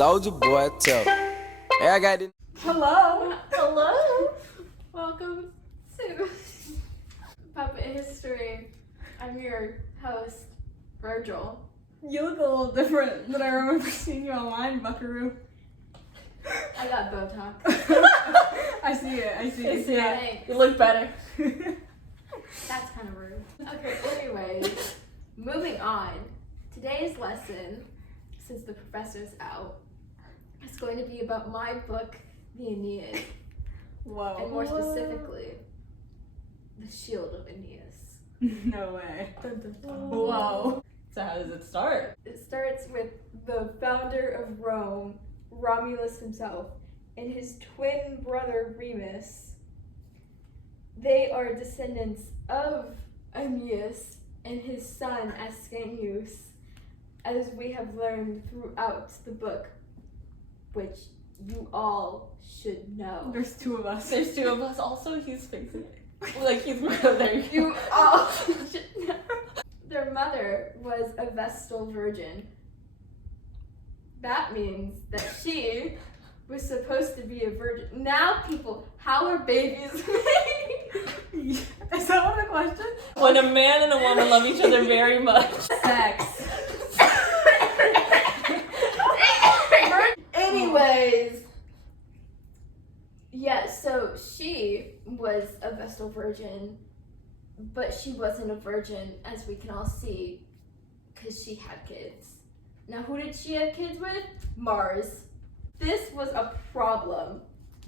Soldier boy, tell. Hey, I got it. Hello. Hello. Welcome to Puppet History. I'm your host, Virgil. You look a little different than I remember seeing you online, Buckaroo. I got Botox. I see it. Yeah. Yeah. You look better. That's kind of rude. Okay, anyways, moving on. Today's lesson, since the professor's out, is going to be about my book, The Aeneas. Whoa. And more specifically, the Shield of Aeneas. No way. Whoa. So how does it start? It starts with the founder of Rome, Romulus himself, and his twin brother Remus. They are descendants of Aeneas and his son Ascanius, as we have learned throughout the book, which you all should know. There's two of us. There's two of us. Also, he's facing like he's there. You all should know. Their mother was a Vestal virgin. That means that she was supposed to be a virgin. Now, people, how are babies made? Is that one of the question? When a man and a woman love each other very much. Sex. Anyways, yeah, so she was a Vestal virgin, but she wasn't a virgin, as we can all see, because she had kids. Now, who did she have kids with? Mars. This was a problem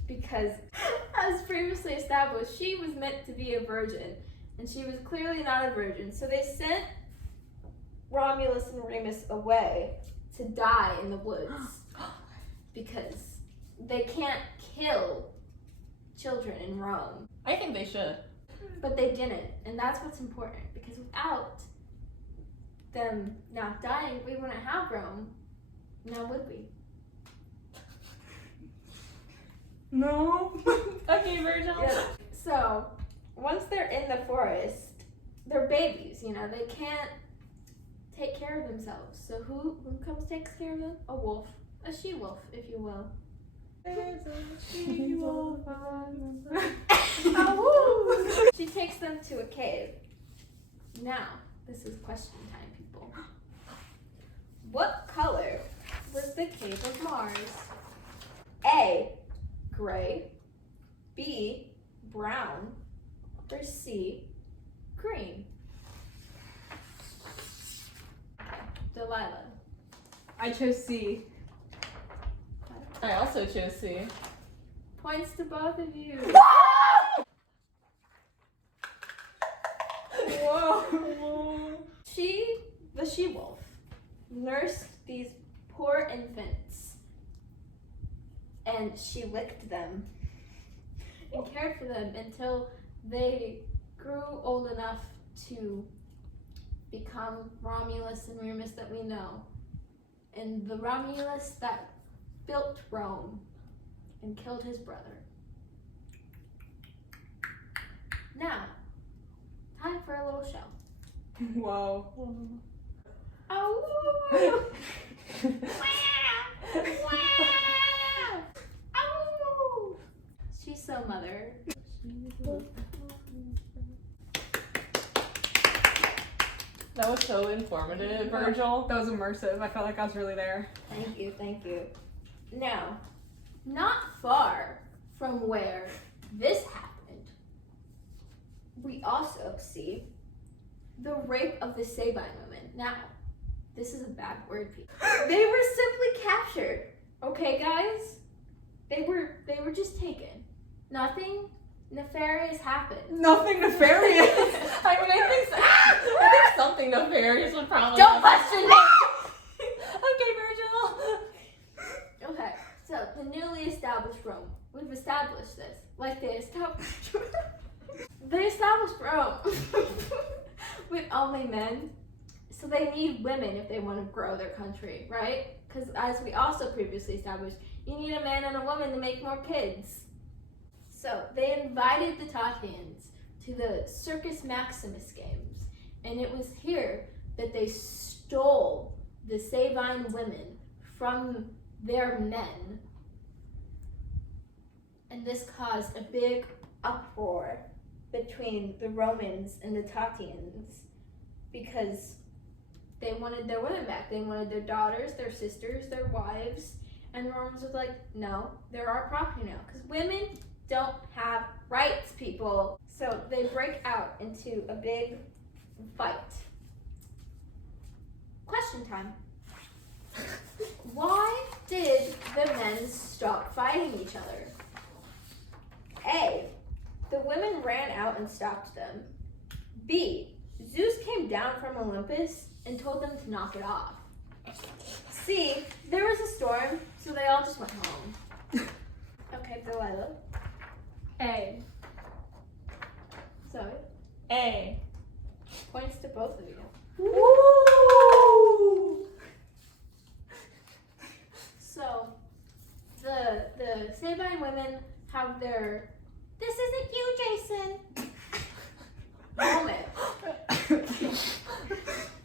because, as previously established, she was meant to be a virgin, and she was clearly not a virgin. So they sent Romulus and Remus away to die in the woods because they can't kill children in Rome. I think they should. But they didn't, and that's what's important, because without them not dying, we wouldn't have Rome. Now would we? No. Okay, Virgil. Yeah. So, once they're in the forest, they're babies, you know, they can't take care of themselves. So who comes takes care of them? A wolf. A she-wolf, if you will. She takes them to a cave. Now, this is question time, people. What color was the cave of Mars? A, gray, B, brown, or C, green? Delilah. I chose C. I also chose C. Points to both of you. Whoa. The she-wolf, nursed these poor infants, and she licked them and cared for them until they grew old enough to become Romulus and Remus that we know. And the Romulus that built Rome and killed his brother. Now, time for a little show. Whoa. Oh! Wow! Oh! She's so mother. That was so informative, Virgil. That was immersive. I felt like I was really there. Thank you, thank you. Now, not far from where this happened, we also see the rape of the Sabine women. Now, this is a bad word, people. They were simply captured. Okay, guys? They were just taken. Nothing nefarious happened. Nothing nefarious. I mean, I think something nefarious would probably Don't question me! Okay, Virgil. Okay, so the newly established Rome. We've established this. Like they established Rome with only men. So they need women if they want to grow their country, right? Because as we also previously established, you need a man and a woman to make more kids. So they invited the Tatians to the Circus Maximus games. And it was here that they stole the Sabine women from their men. And this caused a big uproar between the Romans and the Tatians because they wanted their women back. They wanted their daughters, their sisters, their wives. And the Romans was like, no, they're our property now. Because women don't have rights, people. So they break out into a big fight. Question time. Why did the men stop fighting each other? A, the women ran out and stopped them. B, Zeus came down from Olympus and told them to knock it off. C, there was a storm, so they all just went home. Okay, Delilah. A. Zoe. A. Points to both of you. Woo! So, the Sabine women have their "this isn't you, Jason" moment.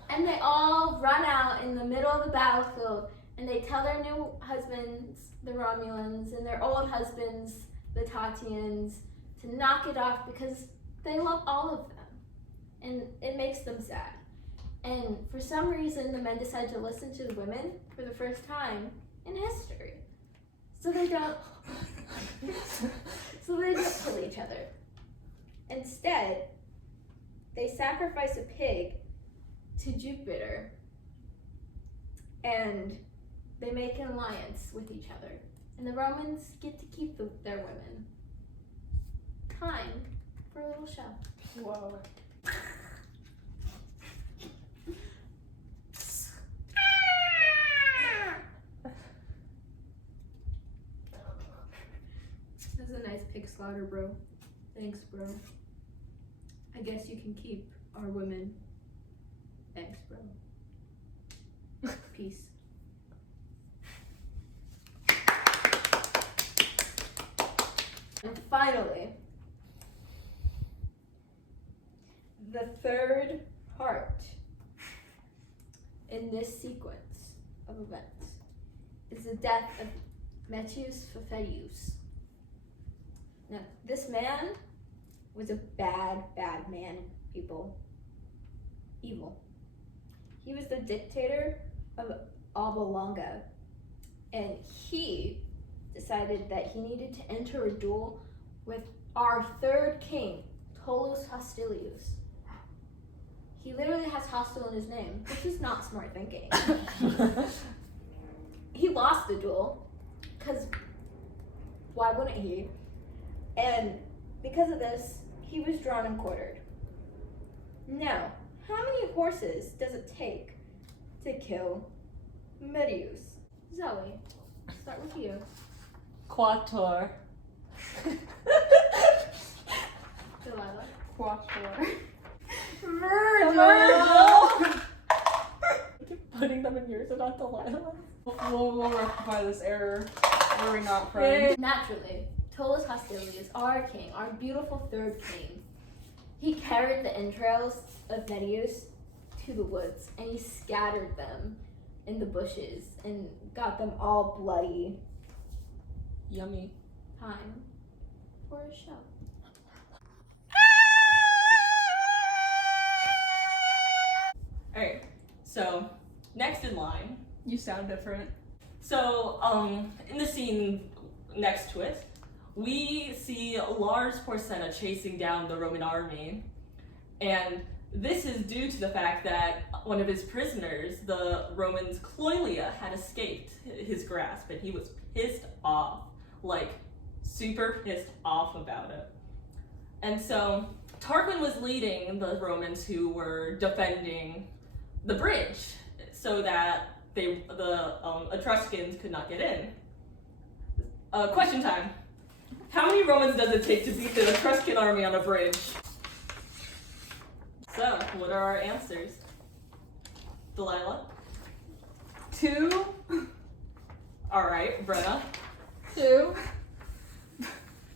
And they all run out in the middle of the battlefield and they tell their new husbands, the Romulans, and their old husbands, the Tatians, to knock it off because they love all of them. And it makes them sad. And for some reason, the men decide to listen to the women for the first time in history. So they don't kill each other. Instead, they sacrifice a pig to Jupiter and they make an alliance with each other. And the Romans get to keep their women. Time for a little show. Whoa. This is a nice pig slaughter, bro. Thanks, bro. I guess you can keep our women. Thanks, bro. Peace. And finally, the third part in this sequence of events is the death of Metius Fafetius. Now, this man was a bad man, people. Evil. He was the dictator of Alba Longa, and he decided that he needed to enter a duel with our third king, Tullus Hostilius. He literally has hostile in his name, which is not smart thinking. He lost the duel, because why wouldn't he? And because of this, he was drawn and quartered. Now, how many horses does it take to kill Metius? Zoe, start with you. Quator. Delilah. Quator. Virgil! Keep putting them in yours and not Delilah. We'll rectify this error. Were we not friends? Naturally, Tullus Hostilius, our king, our beautiful third king, he carried the entrails of Metius to the woods and he scattered them in the bushes and got them all bloody. Yummy. Time for a show. Alright, so next in line. You sound different. So, in the scene next to it, we see Lars Porsena chasing down the Roman army. And this is due to the fact that one of his prisoners, the Roman's Cloelia, had escaped his grasp and he was pissed off, like super pissed off about it. And so Tarquin was leading the Romans who were defending the bridge so that the Etruscans could not get in. Question time. How many Romans does it take to beat the Etruscan army on a bridge? So, what are our answers? Delilah? 2. Alright, Brenna? 2.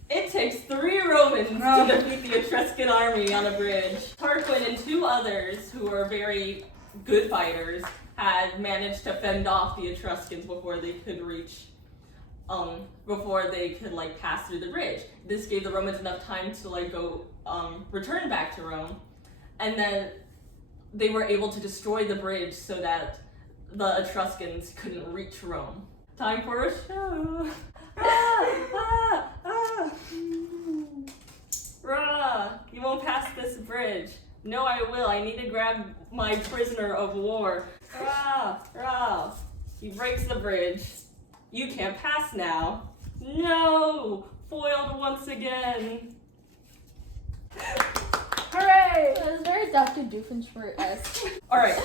It takes 3 Romans to defeat the Etruscan army on a bridge. Tarquin and 2 others who are very good fighters had managed to fend off the Etruscans before they could reach, before they could like pass through the bridge. This gave the Romans enough time to like go, return back to Rome, and then they were able to destroy the bridge so that the Etruscans couldn't reach Rome. Time for a show. Rah! You won't pass this bridge. No, I will. I need to grab my prisoner of war. Rah! Rah! He breaks the bridge. You can't pass now. No! Foiled once again. Hooray! It was very Dr. Doofenshmirtz-esque. Alright.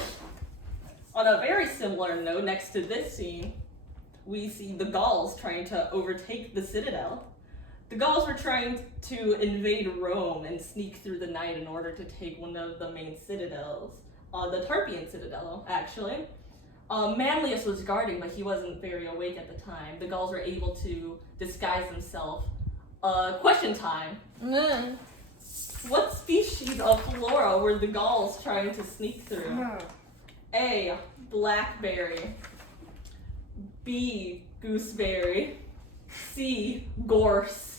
On a very similar note, next to this scene, we see the Gauls trying to overtake the citadel. The Gauls were trying to invade Rome and sneak through the night in order to take one of the main citadels, the Tarpeian citadel, actually. Manlius was guarding, but he wasn't very awake at the time. The Gauls were able to disguise themselves. Question time. What species of flora were the Gauls trying to sneak through? A. Blackberry. B. Gooseberry. C. Gorse.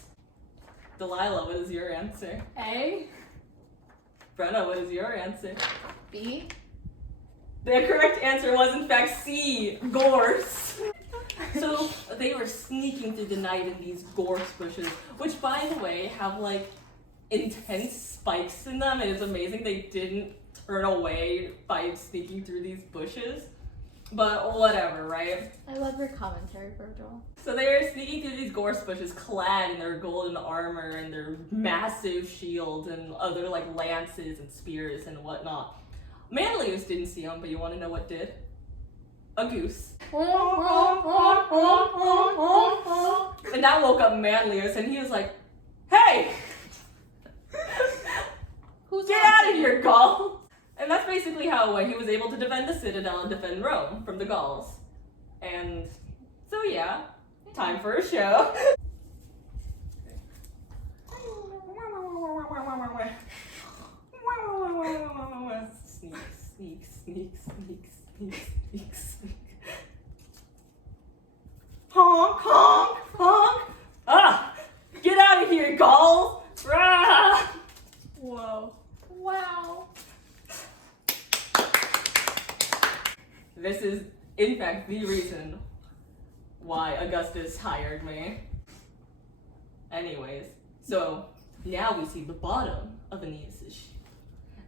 Delilah, what is your answer? A. Brenna, what is your answer? B. The correct answer was, in fact, C. Gorse. So they were sneaking through the night in these gorse bushes, which, by the way, have like intense spikes in them. It is amazing they didn't turn away by sneaking through these bushes. But whatever, right? I love your commentary, Virgil. So they are sneaking through these gorse bushes clad in their golden armor and their massive shields and other like lances and spears and whatnot. Manlius didn't see them, but you want to know what did? A goose. And that woke up Manlius and he was like, hey! Get out of here, Gaul! And that's basically how it went. He was able to defend the citadel and defend Rome from the Gauls. And so yeah, time for a show. Sneak, sneak, sneak, sneak, sneak, sneak, sneak. Honk, honk, honk! Ah! Get out of here, Gauls! Rah! Whoa. Wow. This is, in fact, the reason why Augustus hired me. Anyways, so now we see the bottom of Aeneas' shield.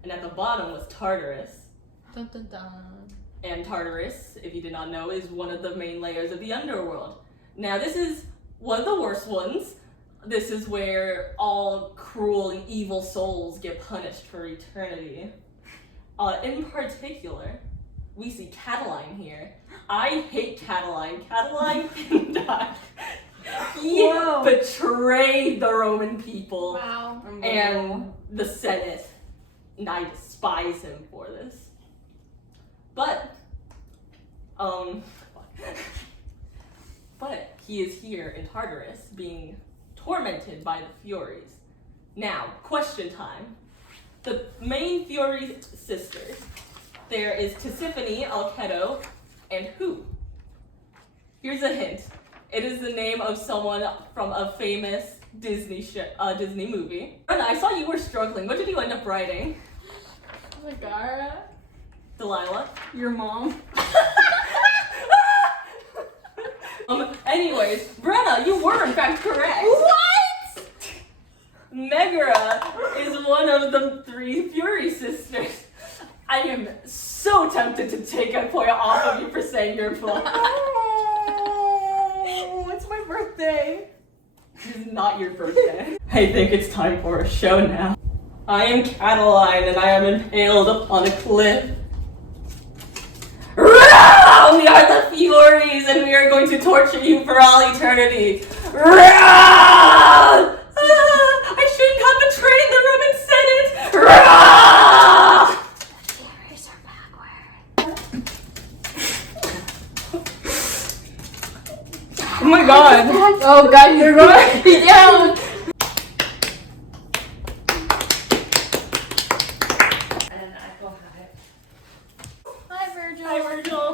And at the bottom was Tartarus. Dun dun dun. And Tartarus, if you did not know, is one of the main layers of the underworld. Now this is one of the worst ones. This is where all cruel and evil souls get punished for eternity. In particular, we see Catiline here. I hate Catiline. Catiline can die. He betrayed the Roman people Wow. and the Senate. And I despise him for this. But he is here in Tartarus being tormented by the Furies. Now, question time. The main Fury sisters. There is Tisiphone, Alceto, and who? Here's a hint. It is the name of someone from a famous Disney movie. Brenna, I saw you were struggling. What did you end up writing? Megara. Delilah? Your mom. Anyways, Brenna, you were in fact correct. What? Megara is one of the 3 Fury sisters. I am so tempted to take a point off of you for saying your plot. Oh, it's my birthday. It is not your birthday. I think it's time for a show now. I am Catiline and I am impaled upon a cliff. Rah! We are the Furies and we are going to torture you for all eternity. Rah! I shouldn't have betrayed the Roman Senate. Rah! Theories are backward. Oh my god. Oh god, you're going to be down. And I will have it. Hi, Virgil. Hi, Virgil.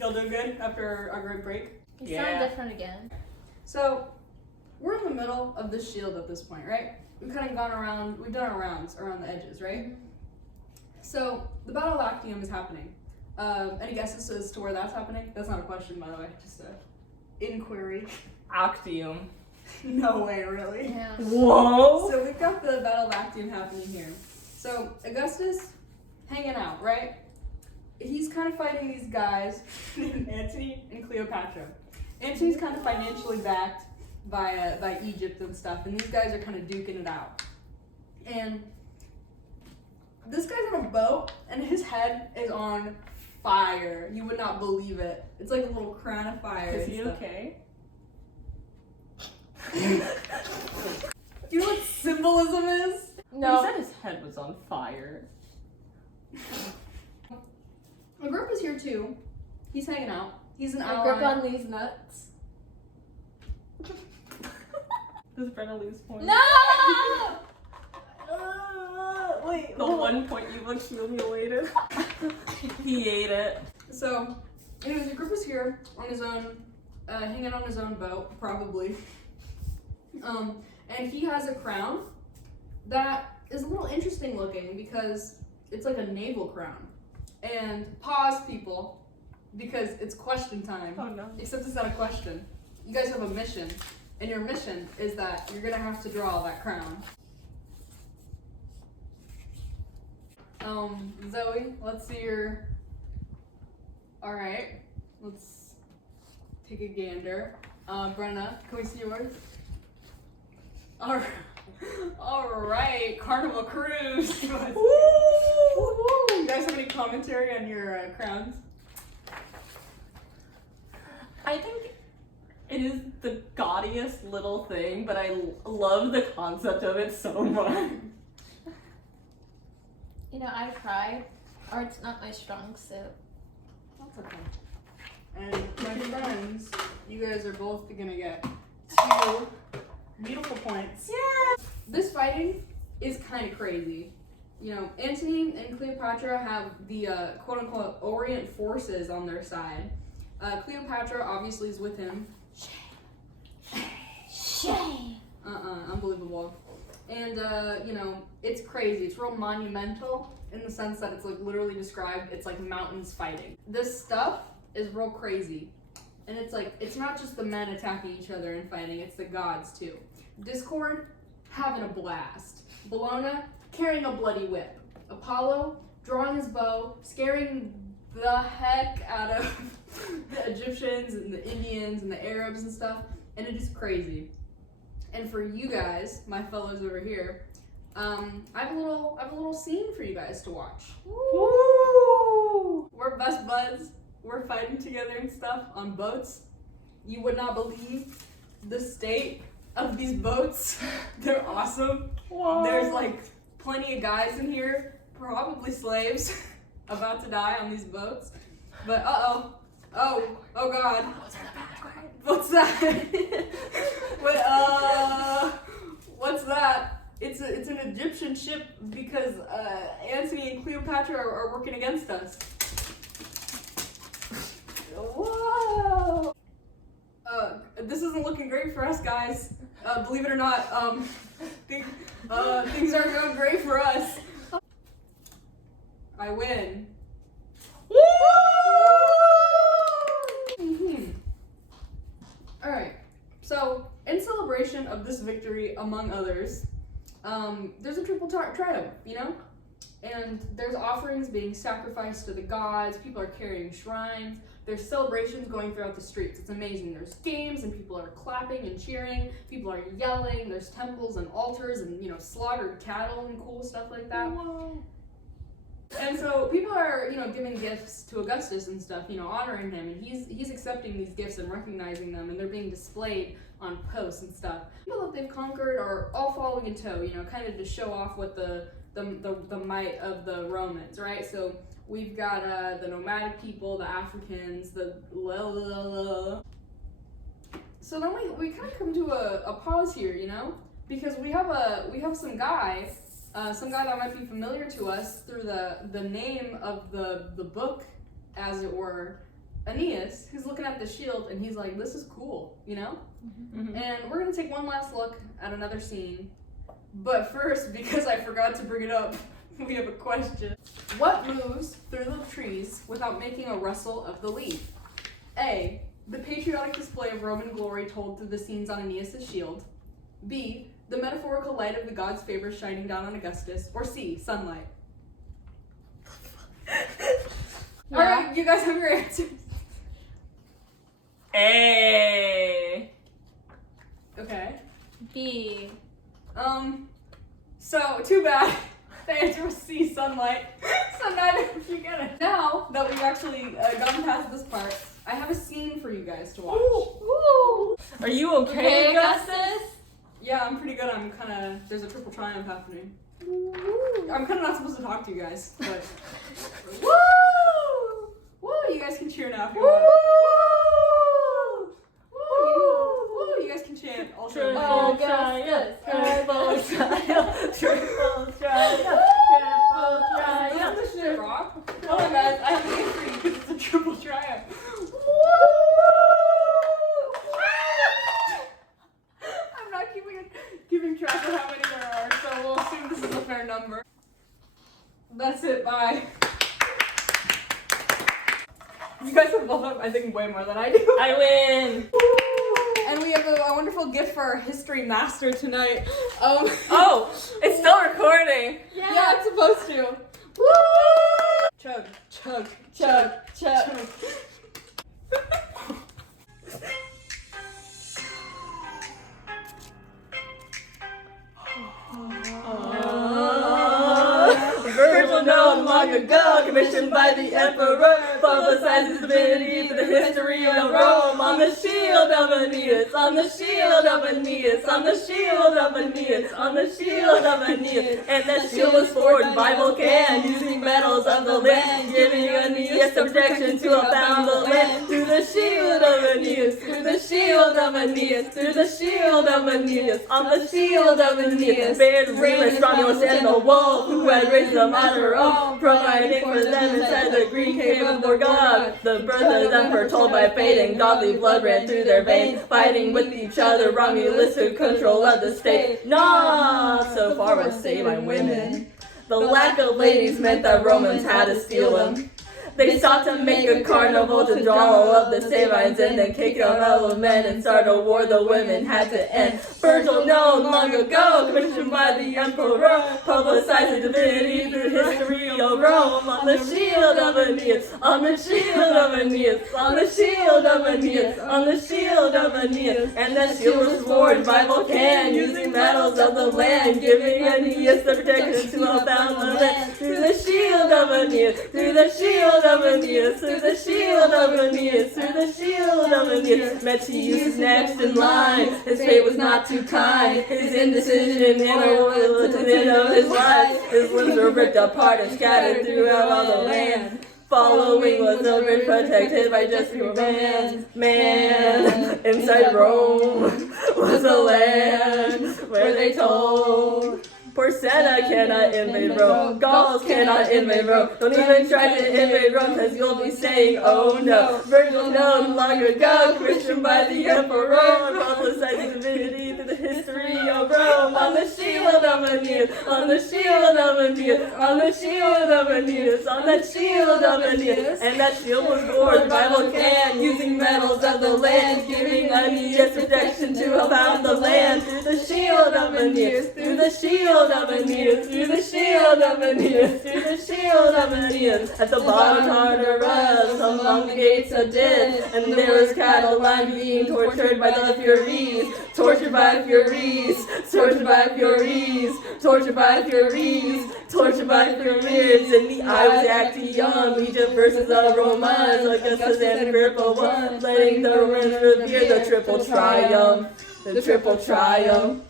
Y'all doing good after our great break? You sound different again. So, we're in the middle of this shield at this point, right? We've kind of gone around, we've done our rounds around the edges, right? Mm-hmm. So, the Battle of Actium is happening. Any guesses as to where that's happening? That's not a question, by the way, just a inquiry. Actium. No way, really. Yeah. Whoa! So we've got the Battle of Actium happening here. So Augustus, hanging out, right? He's kind of fighting these guys, Antony and Cleopatra. Antony's kind of financially backed by Egypt and stuff, and these guys are kind of duking it out. And this guy's on a boat, and his head is on fire. You would not believe it. It's like a little crown of fire. Is and he stuff. okay? Do you know what symbolism is? No. He said his head was on fire. Agrippa's here too. He's hanging out. He's an A ally. grip on these nuts. Does Brenna lose points? No! Wait. The 1 point you accumulated. He ate it. So, anyways, Agrippa's here on his own, hanging on his own boat, probably. And he has a crown that is a little interesting looking because it's like a naval crown. And pause, people, because it's question time. Oh no. Except it's not a question. You guys have a mission, and your mission is that you're gonna have to draw that crown. Zoe, let's see your. Alright, let's take a gander. Brenna, can we see yours? Alright, Carnival Cruise. Woo! You guys have any commentary on your crowns? I think it is the gaudiest little thing, but I love the concept of it so much. You know, I've tried. Art's not my strong suit. That's okay. And my friends, you guys are both gonna get 2 beautiful points. Yeah. This fighting is kind of crazy. You know, Antony and Cleopatra have the quote-unquote Orient forces on their side. Cleopatra obviously is with him. Shame. Unbelievable. And, you know, it's crazy. It's real monumental in the sense that it's like literally described, it's like mountains fighting. This stuff is real crazy. And it's like, it's not just the men attacking each other and fighting, it's the gods too. Discord, having a blast. Bellona, carrying a bloody whip. Apollo, drawing his bow, scaring the heck out of the Egyptians and the Indians and the Arabs and stuff. And it is crazy. And for you guys, my fellows over here, I have a little scene for you guys to watch. Woo! We're best buds. We're fighting together and stuff on boats. You would not believe the state of these boats. They're awesome. Whoa. There's like plenty of guys in here, probably slaves, about to die on these boats. But oh god. What's that? What's that? It's an Egyptian ship because Antony and Cleopatra are working against us. Whoa! This isn't looking great for us, guys. Believe it or not, things aren't going great for us. I win. Woo! Alright, so in celebration of this victory, among others, there's a triple trio, you know? And there's offerings being sacrificed to the gods, people are carrying shrines, there's celebrations going throughout the streets. It's amazing. There's games and people are clapping and cheering, people are yelling, there's temples and altars and, you know, slaughtered cattle and cool stuff like that. Whoa. And so people are, you know, giving gifts to Augustus and stuff, you know, honoring him, and he's accepting these gifts and recognizing them, and they're being displayed on posts and stuff. People that they've conquered are all following in tow, you know, kind of to show off what the might of the Romans, right? So we've got the nomadic people, the Africans, the So then we kind of come to a pause here, you know, because we have some guy that might be familiar to us through the name of the book, as it were, Aeneas, who's looking at the shield, and he's like, this is cool, you know? Mhm. And we're gonna take one last look at another scene. But first, because I forgot to bring it up, we have a question. What moves through the trees without making a rustle of the leaf? A. The patriotic display of Roman glory told through the scenes on Aeneas' shield. B. The metaphorical light of the god's favor shining down on Augustus. Or C. Sunlight. Yeah. Alright, you guys have your answers. A. Okay. B. So, too bad. The answer was C, sunlight. So neither of you get it. Now that we've actually gotten past this part, I have a scene for you guys to watch. Woo! Are you okay, Augustus? Yeah, I'm pretty good. There's a triple triumph happening. Woo! I'm kind of not supposed to talk to you guys, but. Woo! Woo! You guys can cheer now if you want. Woo! You guys can chant also. Triple triumph, triple triumph, triple triumph, triple triumph. Doesn't this shit rock? Hold on, guys. I have to get for you because it's a triple triumph. I'm not keeping track of how many there are, so we'll assume this is a fair number. That's it. Bye. You guys have both up, I think, way more than I do. I win. And we have a wonderful gift for our history master tonight. Oh, it's still recording. Yeah, it's supposed to. Woo! Chug, chug, chug, chug. Virgil known long ago, commissioned by the emperor, publicizes divinity for the history of Rome. On the shield of Aeneas, on the shield of Aeneas, on the shield of Aeneas, on the shield of Aeneas. And that shield was forged by Vulcan, using metals of the land, giving Aeneas the protection to abound the land. Through the shield of Aeneas, through the shield of Aeneas, through the shield of Aeneas, on the shield of Aeneas, bears Remus, Romulus, and the wolf, who had raised them on their own, providing for them inside the green cave of their god. The birth of them foretold by fate, and godly blood ran through their veins, fighting with each other. Romulus took control of the state. Not so far was saved by women. The lack of ladies meant that Romans had to steal them. They sought to make a carnival to draw all of the Sabines and then kick out all the men and start a war the women had to end. Virgil known long ago, commissioned by the emperor, publicized the divinity through history of Rome. On the shield of Aeneas, on the shield of Aeneas, on the shield of Aeneas, on the shield of Aeneas. And that shield was forged by Vulcan, using metals of the land, giving Aeneas the protection to abound the land. Through the shield of Aeneas, through the shield of Aeneas, through the shield of Aeneas, through the shield of Aeneas. Metius next in line, his fate was not too kind. His indecision in a war to the end of his life. His limbs were ripped apart and scattered throughout all the land. Following was no been protected by just pure man. Man, inside Rome was a land where they told Porcena cannot invade Rome, Gauls cannot invade Rome. Don't even try to invade Rome, cause you'll be saying, oh no. Virgil known long ago, commissioned by the emperor, publicizing divinity through the history of Rome. On the shield of Aeneas, on the shield of Aeneas, on the shield of Aeneas, on the shield of Aeneas. And that shield was forged by Vulcan, using metals of the land, giving Aeneas protection to abound the land. Through the shield of Aeneas, through the shield of Aeneas, through the shield of Aeneas, through the shield of Aeneas. At the bottom Tartarus, among the gates of death, and there was Catiline being tortured by the Furies, tortured by Furies, tortured by Furies, tortured by Furies, tortured by Furies. And the I was Actaeon, Legion versus the Romans, Augustus and Agrippa won, letting the Romans revere the triple triumph, the triple triumph.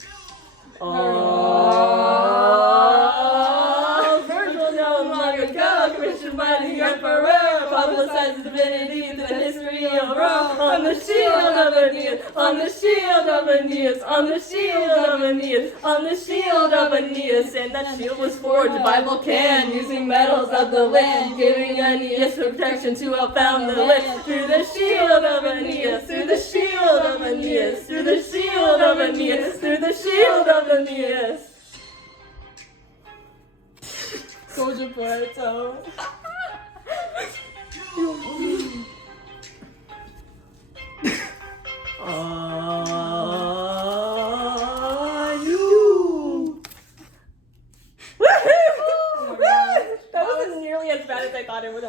Virgil known long ago, commissioned by the emperor, publicized the divinity through the history of row. On the shield of Aeneas, on the shield of Aeneas, on the shield of Aeneas, on the shield of Aeneas. And that shield was forged by Vulcan, using metals of the land, giving Aeneas protection to outfound the land. Through the shield of Aeneas, through the shield of Aeneas, through the shield of Aeneas, through the shield of Aeneas. Soldier Poeto. You. Woohoo! Oh my God. That wasn't nearly as bad as I thought it would have.